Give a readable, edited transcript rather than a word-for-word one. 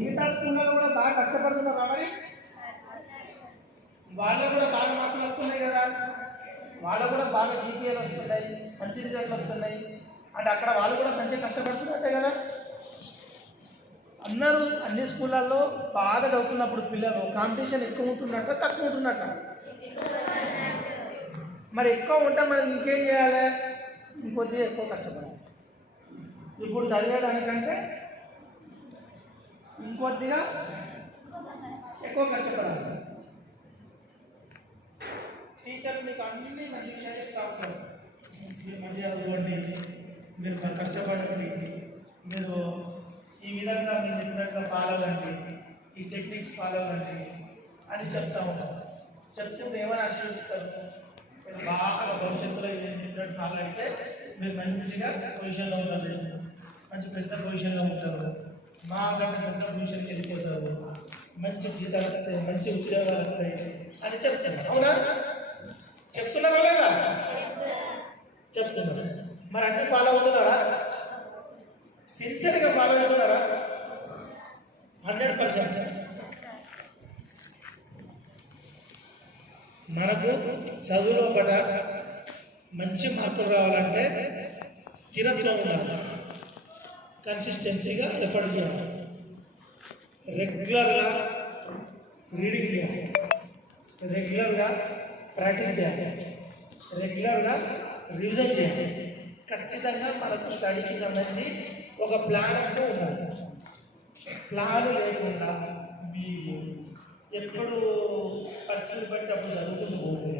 మిగతా స్కూల్లో కూడా బాగా కష్టపడుతున్నారు మరి, వాళ్ళకు కూడా బాగా మార్కులు వస్తున్నాయి కదా, వాళ్ళకు కూడా బాగా జీపీఏలు వస్తున్నాయి, మంచి రిజల్ట్లు వస్తున్నాయి అంటే అక్కడ వాళ్ళు కూడా మంచిగా కష్టపడుతున్నట్టే కదా. అందరూ అన్ని స్కూళ్ళల్లో బాగా చదువుతున్నప్పుడు పిల్లలు కాంపిటీషన్ ఎక్కువ ఉంటున్నట్ట తక్కువ ఉంటున్నట్ట? మరి ఎక్కువ ఉంటే మనం ఇంకేం చేయాలి? ఇంకొద్దిగా ఎక్కువ కష్టపడాలి. ఇప్పుడు చదివేదానికంటే ఇంకొద్దిగా ఎక్కువ కష్టపడాలి. టీచర్లు మీకు అన్ని మంచి విషయాలు చెప్తా ఉంటారు, మీరు మంచిగా చదువుకోండి, మీరు కష్టపడండి, మీరు ఈ విధంగా మీరు చెప్పినట్టుగా ఫాలో అవ్వండి, ఈ టెక్నిక్స్ ఫాలో అవ్వండి అని చెప్తా ఉంటారు. చెప్తుంటే ఏమైనా ఆశీర్వదిస్తారు, మీరు బాగా భవిష్యత్తులో ఏం చెప్పినట్టు ఫాలో అయితే మీరు మంచిగా పొజిషన్లో ఉంటారు, మంచి పెద్ద పొజిషన్లో ఉంటారు, మాకంటే పెద్ద పొజిషన్కి వెళ్ళిపోతారు, మంచి జీతాలు వస్తాయి, మంచి ఉద్యోగాలు వస్తాయి అని చెప్తున్నారు. అవునా? చెప్తున్నారా లేదా? చెప్తున్నారు. మరి అన్ని ఫాలో అవుతున్నారా? సిన్సియర్గా ఫాలో అవుతున్నారా? 100%. మనకు చదువులో పట మంచి మార్కులు రావాలంటే స్థిరత్వం ఉండాలి, కన్సిస్టెన్సీగా ఎఫర్ట్ చేయాలి, రెగ్యులర్గా రీడింగ్ చేయాలి, రెగ్యులర్గా ప్రాక్టీస్ చేయాలి, రెగ్యులర్గా రివిజన్ చేయాలి. ఖచ్చితంగా మనకు స్టడీకి సంబంధించి ఒక ప్లాన్ అంటూ ఉండాలి. ప్లాన్ లేకుండా మీరు ఎప్పుడు పరిస్థితులు బట్టి అప్పుడు చదువుకుంటూ పోతే